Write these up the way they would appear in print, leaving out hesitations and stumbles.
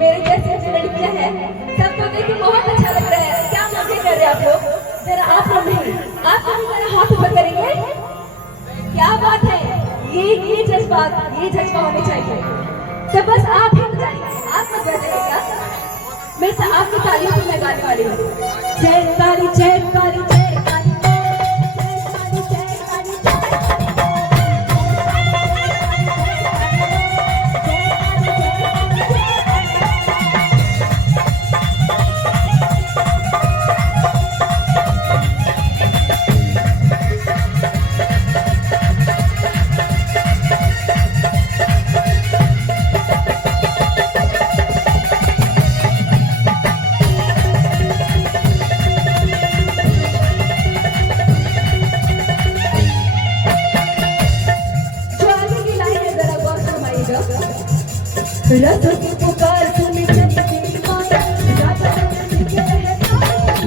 मेरे जैसे जो लड़कियां हैं सबको देख के बहुत अच्छा लग रहा है। क्या मजे कर रहे हैं आप लोग? जरा आप लोग नहीं, आप लोग जरा हाथ ऊपर करेंगे। क्या बात है, ये जज्बा होने चाहिए। तो बस आप ही बजाएंगे, आप मत बजाइएगा, मैं तो आपकी तालियों पे मैं गाने वाली हूँ। जय काली जय काली जय काली रसों की पुकार सुनी चलती माया राजा बन के रहे काली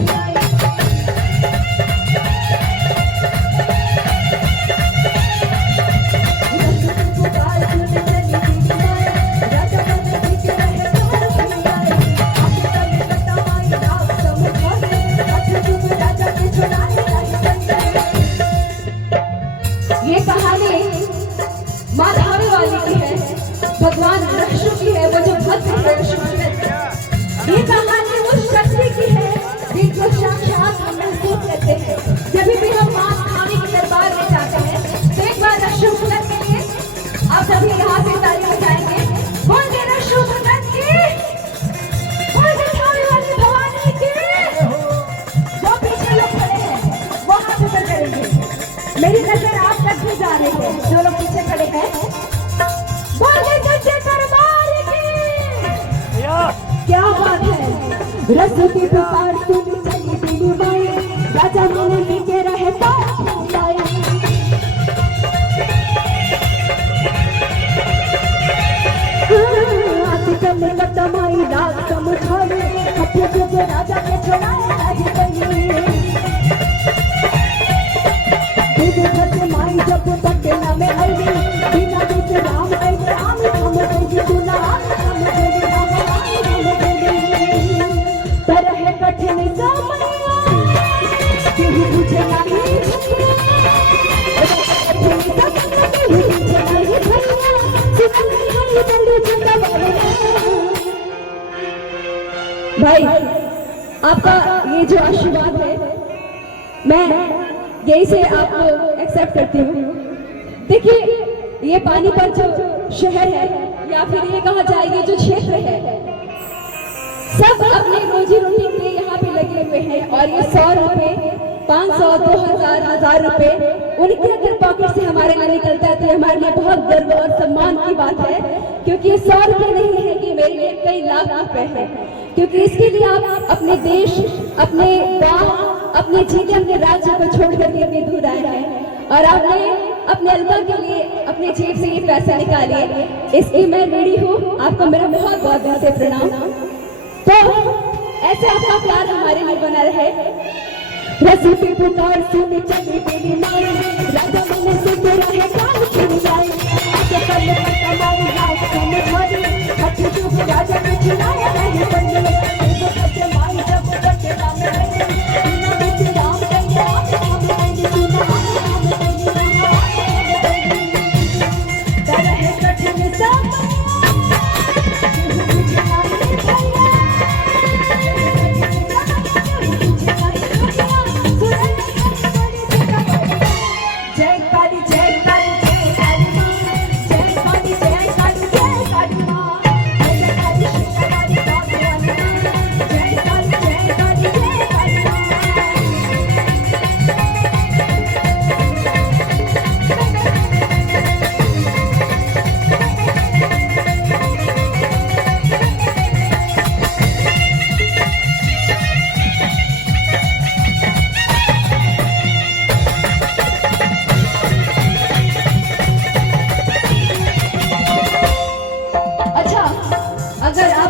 रसों की पुकार सुनी चलती माया राजा बन के रहे काली आजकल बताई रात समुझे हाथ तुम राजा के छुड़ाए ये कहानी माँ धावे वाली की है, भगवान विष्णु की है, वो जो भक्त है विष्णु। ये कहानी उस शक्ति की है जिनको साक्षात हम महसूस करते हैं। जब भी हम माँ धावे के दरबार में जाते हैं तो एक बार विष्णु भगत के लिए आप सभी यहाँ से ताली बजाएंगे। बोल दे विष्णु भगत की, बोल दे धावे वाली भवानी की। जो पीछे लोग खड़े हैं वो हाथ ऊपर करेंगे। मेरी नजर आप तक भी जा रही है, जो लोग पीछे खड़े हैं क्या बात है। रसों की पुकार सुनी चली दिली माया राजा मन के रहे पाया आजकल कदमाई रात समुझाए हथे जब राजा के छुड़ाए माई जब तक न में आई बिना देख राम आई राम हम गई सुना कठिन भाई आपका ये जो आशीर्वाद है मैं यही से आपको एक्सेप्ट करती हूँ। देखिए ये पानीपत जो शहर है या फिर ये कहा जाए ये जो क्षेत्र है सब अपने रोजी रोटी के लिए यहाँ पे लगे हुए हैं और ये 100 रुपए 500 2000 1000 रुपए उनके अगर पॉकेट से हमारे लिए निकलता है तो हमारे लिए बहुत गर्व और सम्मान की बात है, क्योंकि ये 100 रुपए नहीं है कि मेरे लिए कई लाख रुपए है। क्योंकि इसके लिए आप अपने देश अपने गांव अपने जिले अपने राज्य को छोड़कर के इतनी दूर आए हैं और आपने अपने अलका के लिए अपने जेब से ये पैसे निकाले। इसकी मैं ऋणी हूँ, आपको मेरा बहुत बहुत दिल से प्रणाम। तो ऐसे आपका प्यार हमारे लिए बना रहे। रसों की पुकार सुनी चली दिली माया राजा मन से रहे काल छुड़ाए आजकल कमाई रात समुझाए हाथ तुम राजा के छुड़ाए नहीं बंदे तो सच्चे माई जब तक नाम है बिना बीच राम कहिया हम नहीं सुना हम नहीं तरह कठिन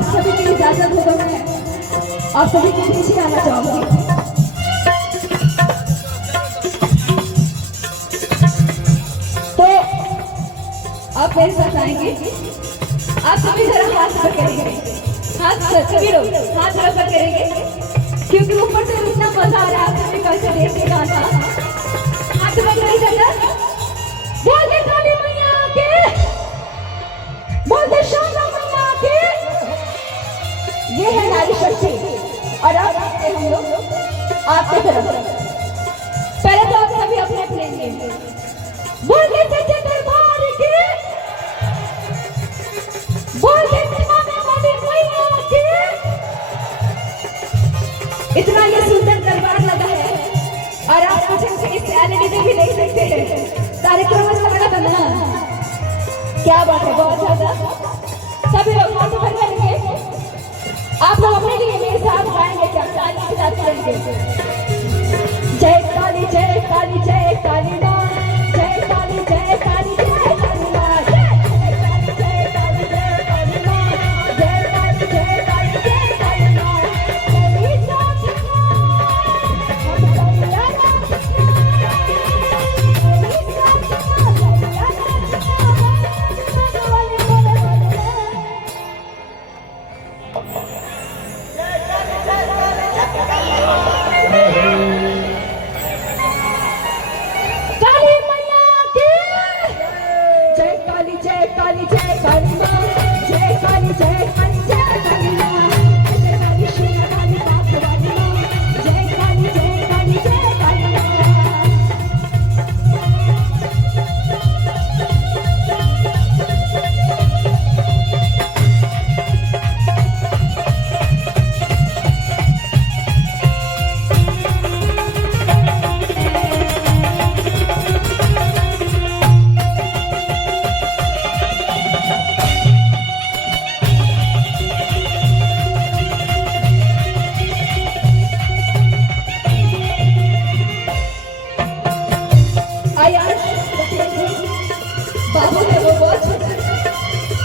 सब इजाजत हो तो मैं आप सभी के पीछे आना चाहूंगी। तो आप मेरे साथ आएंगे, आप सभी जरा हाथ पकड़ेंगे। सभी लोग हाथ बराबर करेंगे क्योंकि ऊपर से इतना मजा आ रहा है आपको कैसे देख के गाना। हाथ बराबर नहीं करना। बोल दे काली मैया के, बोल दे शारदा मैया के। ये है नारी शक्ति। और अब आते हम लोग आपके तरफ। पहले तो आप सभी अपने अपने लेंगे। बोल दे सच्चे दरबार के, बोल दे इतना ये सुंदर दरबार लगा है और आप मुझे इस एलईडी में भी देख सकते हैं। कार्यक्रम अच्छा लगा था ना? क्या बात है, बहुत ज्यादा। सभी लोग हाथ ऊपर करेंगे। आप लोग अपने लिए मेरे साथ गाएंगे क्या? ताली के साथ करेंगे। जय काली जय काली जय काली माँ, जय काली जय काली जय काली माँ, जय काली जय काली जय काली माँ, जय काली जय काली जय काली माँ।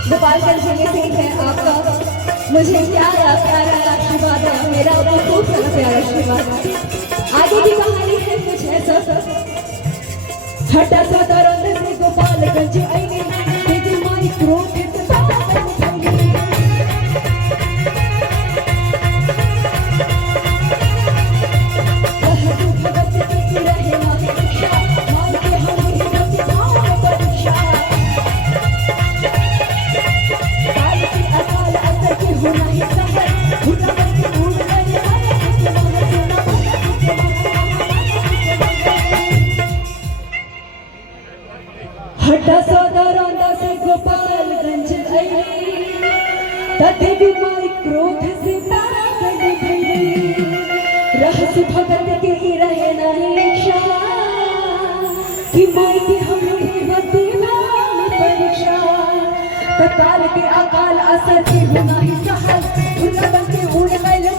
गोपालगंज जिले से है आपका। मुझे प्यारा प्यारा आशीर्वाद है मेरा, और खूब सारा प्यारा आशीर्वाद है। आगे की कहानी है कुछ ऐसा। हटा सा दरंद से गोपालगंज आईने तेरी माई क्रोध हटा सौदा से गोपालगंज देवी माई क्रोध से पागल भई। रहस्य भगत के ही रहे नहीं कि माई की हमरे बदनाम परीक्षा। काल के अकाल असर के होना ही सहल उन के उड़ गए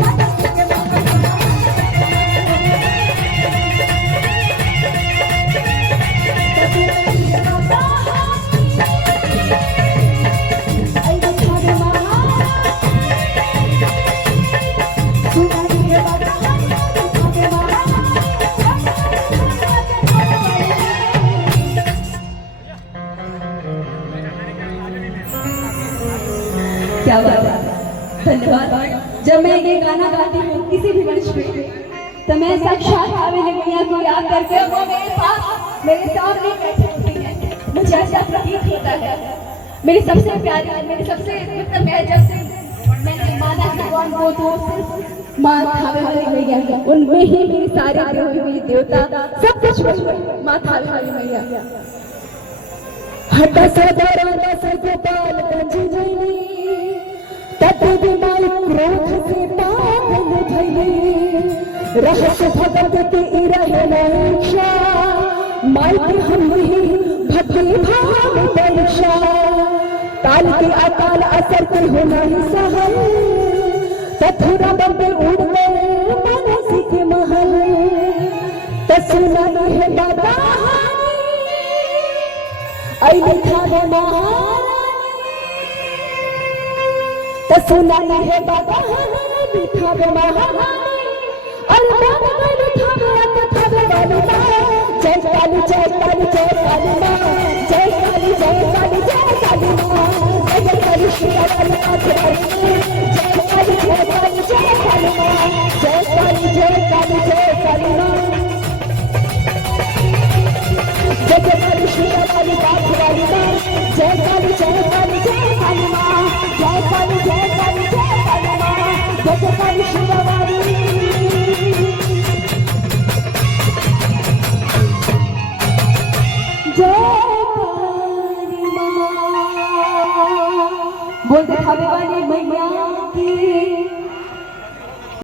क्या बात है, धन्यवाद। जब मैं ये गाना गाती हूँ किसी भी मंच पे तो मैं साक्षात हवेली मैया को याद करके वो मेरे पास मेरे सामने बैठी होती है। मुझे ऐसा प्रतीत होता है मेरी सबसे प्यारी, मेरी सबसे मतलब मैं जब से मैंने माना कि कौन वो तो सिर्फ माँ हवेली मैया, उनमें ही मेरी सारे देवी मेरी देवता सब कुछ माँ हवेली मैया। हटा सदरा से गोपालगंज देवी माई क्रोध से पागल भई। रहस्य भगत के रहे नैक्षा माई के हम ही भक्ति भाव परीक्षा। काल के अकाल असर के होना ही सहल तथुरा बम्बे उड़ गए मनसी के महल। तसुना है बाबा आई लिखा है महारानी। तसुना है बाबा लिखा है महारानी। और बाबा लिखा है तथा वाली माँ। जय काली जय काली जय काली माँ। जय काली जय काली जय काली माँ। जय काली श्री काली माँ। जय जय काली शीला वाली बात वाली माँ, जय काली जय काली जय काली माँ, जय काली जय काली जय काली माँ, जय जय काली शीला वाली। जय काली माँ, बोलते खावे वाली मैया